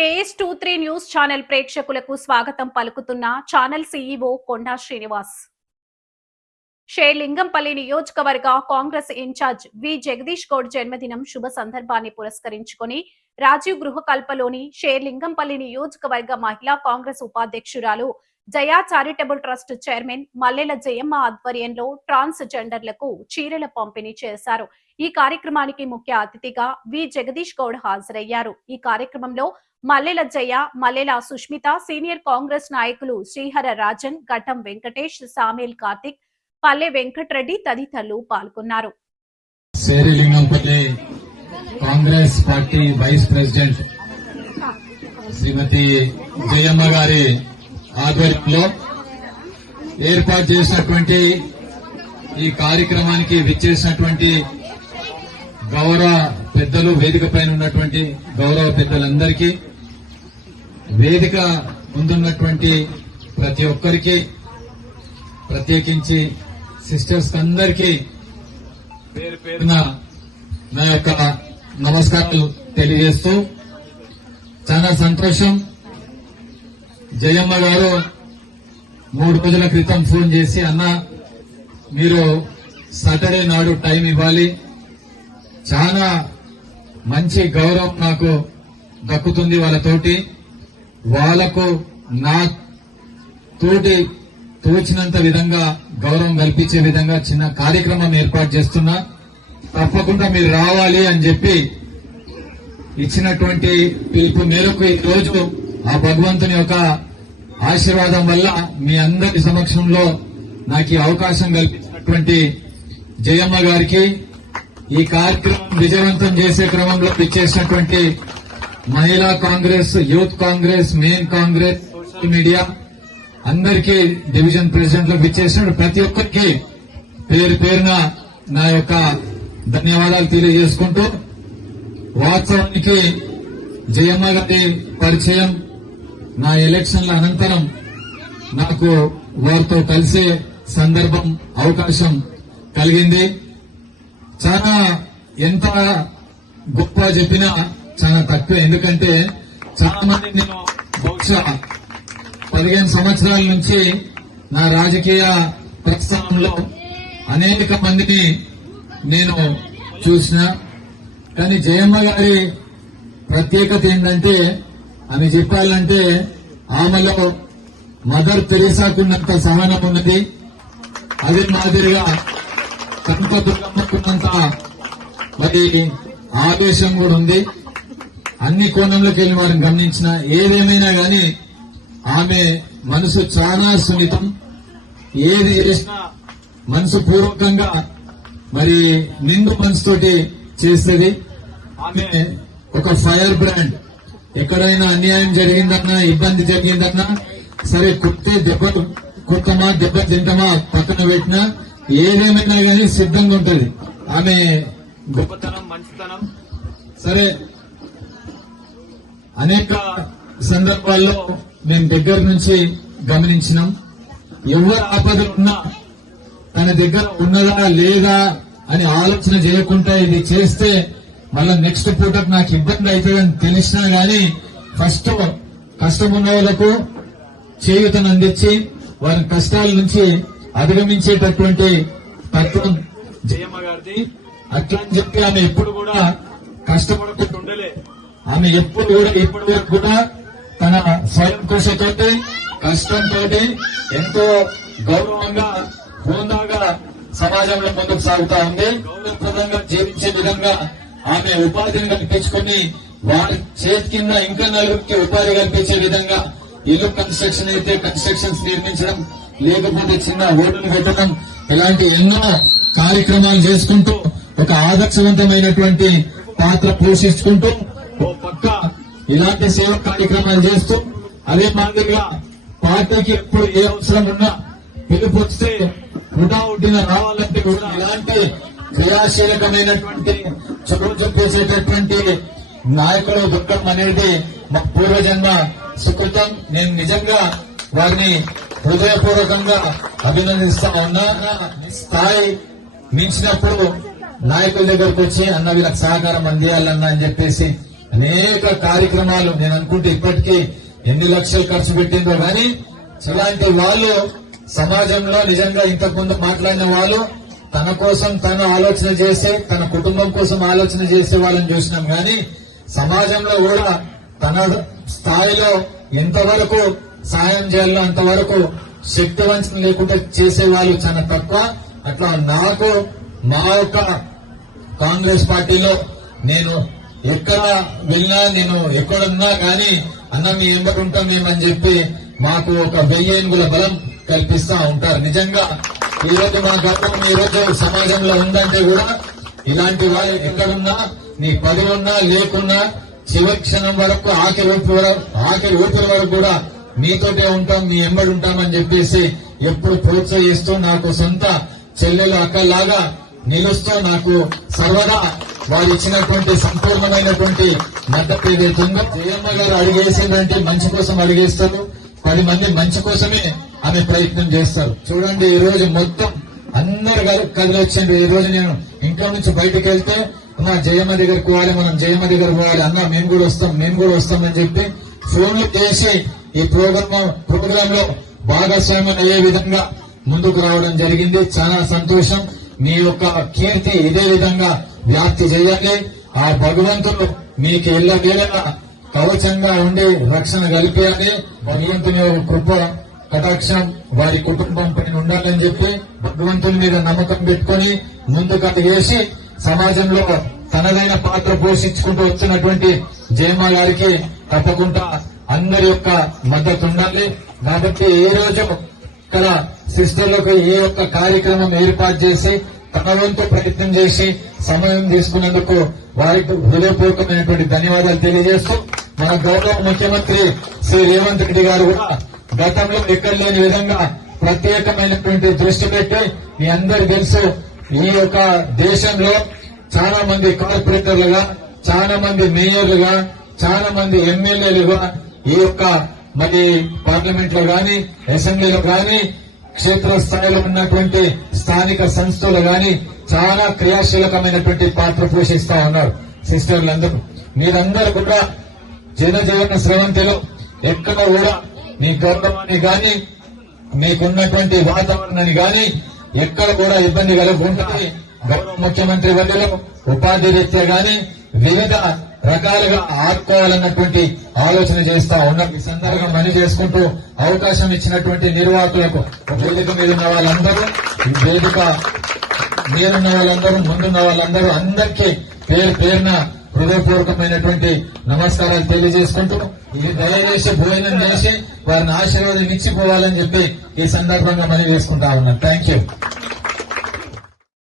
KS23 news channel ప్రేక్షకులకు స్వాగతం పలుకుతున్న ఛానల్ CEO కొండా శ్రీనివాస్. షేర్లింగంపల్లి నియోజకవర్గ కాంగ్రెస్ ఇన్ఛార్జ్ వి జగదీష్ గౌడ్ జన్మదినం శుభ సందర్భాన్ని పురస్కరించుకొని రాజీవ్ గృహకల్పలోని షేర్లింగంపల్లి నియోజకవర్గ మహిళా కాంగ్రెస్ ఉపాధ్యక్షురాలు జయా చారిటబుల్ ట్రస్ట్ చైర్మన్ మల్లెల జయమ్మ ఆధ్వర్యంలో ట్రాన్స్ జెండర్లకు చీరల పంపిణీ చేశారు. ఈ కార్యక్రమానికి ముఖ్య అతిథిగా వి జగదీష్ గౌడ్ హాజరయ్యారు. ఈ కార్యక్రమంలో మల్లెల జయ, మల్లెల సుష్మిత, సీనియర్ కాంగ్రెస్ నాయకులు శ్రీహర రాజన్, ఘట్టం వెంకటేష్, సామేల్ కార్తిక్, పల్లె వెంకటరెడ్డి తదితరులు పాల్గొన్నారు. Serilingampally Congress party vice president Shrimati Jayamma గారి ఆధ్వర్యంలో ఏర్పాటు చేసినటువంటి ఈ కార్యక్రమానికి విచ్చేసినటువంటి గౌరవ పెద్దలు, వేదిక పైన ఉన్నటువంటి గౌరవ పెద్దలందరికీ, వేదిక ముందున్నటువంటి ప్రతి ఒక్కరికి, ప్రత్యేకించి సిస్టర్స్ అందరికీ పేరు పేరున నా యొక్క నమస్కారాలు తెలియజేస్తూ, చాలా సంతోషం. జయమ్మ గారు 3 రోజుల క్రితం ఫోన్ చేసి, అన్న మీరు సాటర్డే నాడు టైం ఇవ్వాలి, చాలా మంచి గౌరవం నాకు దక్కుతుంది వాళ్ళతోటి, వాళ్లకు నా తోటి తోచినంత విధంగా గౌరవం కల్పించే విధంగా చిన్న కార్యక్రమం ఏర్పాటు చేస్తున్నా, తప్పకుండా మీరు రావాలి అని చెప్పి ఇచ్చినటువంటి పిలుపు మేరకు ఈ రోజు ఆ భగవంతుని యొక్క ఆశీర్వాదం వల్ల మీ అందరి సమక్షంలో నాకు ఈ అవకాశం కల్పించినటువంటి జయమ్మ గారికి, ఈ కార్యక్రమం విజయవంతం చేసే క్రమంలో ఇచ్చేసినటువంటి మహిళా Congress, youth Congress, main Congress, social media అందరికీ, డివిజన్ ప్రెసిడెంట్లకు ఇచ్చేసిన ప్రతి ఒక్కరికి పేరు పేరున నా యొక్క ధన్యవాదాలు తెలియజేసుకుంటూ, వాస్తవానికి జయమ్మ గారి పరిచయం నా ఎలక్షన్ల అనంతరం నాకు వారితో కలిసే సందర్భం, అవకాశం కలిగింది. చాలా ఎంత గొప్ప చెప్పినా చాలా తక్కువ. ఎందుకంటే చాలా మంది, నేను బహుశా 15 సంవత్సరాల నుంచి నా రాజకీయ ప్రస్థానంలో అనేక మందిని నేను చూసిన, కానీ జయమ్మ గారి ప్రత్యేకత ఏంటంటే, ఆమె చెప్పాలంటే ఆమెలో మదర్ తెరీసాకున్నంత సహనం ఉన్నది, అదే మాదిరిగా కనక దుర్గమ్మకున్నంత మరి ఆవేశం కూడా ఉంది. అన్ని కోణంలోకి వెళ్ళి వారిని గమనించిన, ఏదేమైనా గాని ఆమె మనసు చాలా సున్నితం, ఏది చేసినా మనసు పూర్వకంగా మరి నిండు మనసుతోటి చేస్తుంది. ఆమె ఒక ఫైర్ బ్రాండ్. ఎక్కడైనా అన్యాయం జరిగిందన్నా, ఇబ్బంది జరిగిందన్నా సరే, కుట్టమా దెబ్బ తింటమా పక్కన పెట్టినా, ఏదేమైనా గానీ సిద్ధంగా ఉంటది. ఆమె గొప్పతనం, మంచితనం. సరే, అనేక సందర్భాల్లో మేము దగ్గర నుంచి గమనించినాం. ఎవరు ఆపదలున్నా తన దగ్గర ఉన్నదా లేదా అని ఆలోచన చేయకుండా ఇది చేస్తే మళ్ళా నెక్స్ట్ పూటకు నాకు ఇబ్బంది అవుతుందని తెలిసినా గానీ ఫస్ట్ కష్టం ఉన్న వాళ్లకు చేయూతను అందించి వారి కష్టాల నుంచి అధిగమించేటటువంటి తత్వం జయమ్మ గారిది. అట్లా అని చెప్పి ఆమె ఎప్పుడు కూడా కష్టపడకుండా ఉండలే. ఆమె ఎప్పుడు కూడా ఇప్పటి వరకు కూడా తన స్వయం కృషితోటి, కష్టంతో ఎంతో గౌరవంగా, హోందాగా సమాజంలో ముందుకు సాగుతా ఉంది. గౌరవప్రదంగా జీవించే విధంగా ఆమె ఉపాధిని కల్పించుకుని వారి చేతి కింద ఇంకా నలుగురికి ఉపాధి కల్పించే విధంగా ఇల్లు కన్స్ట్రక్షన్ అయితే కన్స్ట్రక్షన్స్ నిర్మించడం, లేకపోతే చిన్న ఓటులు పెట్టడం, ఇలాంటి ఎన్నో కార్యక్రమాలు చేసుకుంటూ ఒక ఆదర్శవంతమైనటువంటి పాత్ర పోషించుకుంటూ ఓ పక్క ఇలాంటి సేవా కార్యక్రమాలు చేస్తూ, అదే మాదిరిగా పార్టీకి ఎప్పుడు ఏ అవసరం ఉన్నా పిలుపు వస్తే హుటాహుటిన రావాలంటే కూడా ఇలాంటి క్రియాశీలకమైనటువంటి చదువు చెప్పేసేటటువంటి నాయకుడు దుఃఖం అనేది మా పూర్వజన్మ సుకృతం. నేను నిజంగా వారిని హృదయపూర్వకంగా అభినందిస్తా ఉన్నా. స్థాయి మించినప్పుడు నాయకుల దగ్గరకు వచ్చి, అన్న వీళ్ళకి సహకారం అందియాలన్నా అని చెప్పేసి అనేక కార్యక్రమాలు నేను అనుకుంటే ఇప్పటికీ ఎన్ని లక్షలు ఖర్చు పెట్టిందో గాని ఇలాంటి వాళ్ళు సమాజంలో నిజంగా ఇంతకుముందు మాట్లాడిన వాళ్ళు తన కోసం తను ఆలోచన చేసే తన కుటుంబం కోసం ఆలోచన చేసే వాళ్ళని చూసినాం గాని సమాజంలో కూడా తన స్థాయిలో ఎంతవరకు సాయం చేయాలో అంతవరకు శక్తి వంచన లేకుండా చేసే వాళ్ళు చాలా తక్కువ. అట్లా నాకు మా యొక్క కాంగ్రెస్ పార్టీలో నేను ఎక్కడ వెళ్ళినా నేను ఎక్కడున్నా గానీ అన్న మీ ఎంబటి ఉంటాం మేమని చెప్పి మాకు ఒక 1000 ఏనుగుల బలం కల్పిస్తా ఉంటారు. నిజంగా ఈ రోజు మా గర్వం ఈ రోజు సమాజంలో ఉందంటే కూడా ఇలాంటి వాళ్ళు ఎక్కడున్నా నీ పదవి ఉన్నా లేకున్నా చివరి క్షణం వరకు ఆఖరి ఊపిరి వరకు కూడా మీతోటే ఉంటాం మీ ఎంబడి ఉంటామని చెప్పేసి ఎప్పుడు ప్రోత్సహిస్తూ నాకు సొంత చెల్లెలు అక్కలాగా నిలుస్తూ నాకు సర్వదా వారు ఇచ్చినటువంటి సంపూర్ణమైనటువంటి మద్దతు ఏదైతే ఉందో జయమ్మ గారు అడిగేసిందంటే మంచి కోసం అడిగేస్తారు. 10 మంది మంచి కోసమే ఆమె ప్రయత్నం చేస్తారు. చూడండి ఈ రోజు మొత్తం అందరు కదిలొచ్చిండ్రు. ఈ రోజు నేను ఇంట్లో నుంచి బయటకు వెళ్తే అన్న జయమ్మ దగ్గరకు పోవాలి, మనం జయమ్మ దగ్గర పోవాలి, అన్న మేము కూడా వస్తాం అని చెప్పి ఫోన్లు చేసి ఈ ప్రోగ్రామ్ లో భాగస్వామ్యం అయ్యే విధంగా ముందుకు రావడం జరిగింది. చాలా సంతోషం. మీ యొక్క కీర్తి ఇదే విధంగా వ్యాప్తి చేయాలి. ఆ భగవంతుడు మీకు ఎల్లవేళలా కవచంగా ఉండి రక్షణ కల్పేయాలి. భగవంతుని యొక్క కృప కటాక్షం వారి కుటుంబం పైన ఉండాలని చెప్పి భగవంతుని మీద నమ్మకం పెట్టుకుని ముందుకు వేసి సమాజంలో తనదైన పాత్ర పోషించుకుంటూ వచ్చినటువంటి జయమ్మ గారికి తప్పకుండా అందరి యొక్క మద్దతు ఉండాలి. కాబట్టి ఈ రోజు ఇక్కడ సిస్టర్లకు ఏ ఒక్క కార్యక్రమం ఏర్పాటు చేసి తన వంతు ప్రయత్నం చేసి సమయం తీసుకున్నందుకు వారికి హృదయపూర్వకమైనటువంటి ధన్యవాదాలు తెలియజేస్తూ మన గౌరవ ముఖ్యమంత్రి శ్రీ రేవంత్ రెడ్డి గారు కూడా గతంలో ఎక్కడ లేని విధంగా ప్రత్యేకమైనటువంటి దృష్టి పెట్టి మీ అందరు తెలుసు ఈ యొక్క దేశంలో చాలా మంది కార్పొరేటర్లుగా, చాలా మంది మేయర్లుగా, చాలా మంది ఎమ్మెల్యేలుగా ఈ యొక్క మరి పార్లమెంట్ లో గాని అసెంబ్లీలో గాని క్షేత్రస్థాయిలో ఉన్నటువంటి స్థానిక సంస్థలు గాని చాలా క్రియాశీలకమైనటువంటి పాత్ర పోషిస్తా ఉన్నారు సిస్టర్లందరూ. మీరందరూ కూడా జనజీవన స్రవంతిలో ఎక్కడ కూడా మీ గౌరవాన్ని గాని మీకున్నటువంటి వాతావరణాన్ని గాని ఎక్కడ కూడా ఇబ్బంది కలగకుండా గౌరవ ముఖ్యమంత్రి వర్యులు ఉపాధి రీత్యా గాని వివిధ రకాలుగా ఆదుకోవాలన్నటువంటి ఆలోచన చేస్తా ఉన్నారు. ఈ సందర్భంగా పని చేసుకుంటూ అవకాశం ఇచ్చినటువంటి నిర్వాహకులకు వేదిక మీద ఉన్న వాళ్ళందరూ, వేదిక మీరున్న వాళ్ళందరూ, ముందున్న వాళ్ళందరూ అందరికీ పేరున హృదయపూర్వకమైనటువంటి నమస్కారాలు తెలియజేసుకుంటూ ఇది దయచేసి భోజనం చేసి వారిని ఆశీర్వాదం ఇచ్చిపోవాలని చెప్పి ఈ సందర్భంగా మనం చేసుకుంటా ఉన్నాం. Thank you.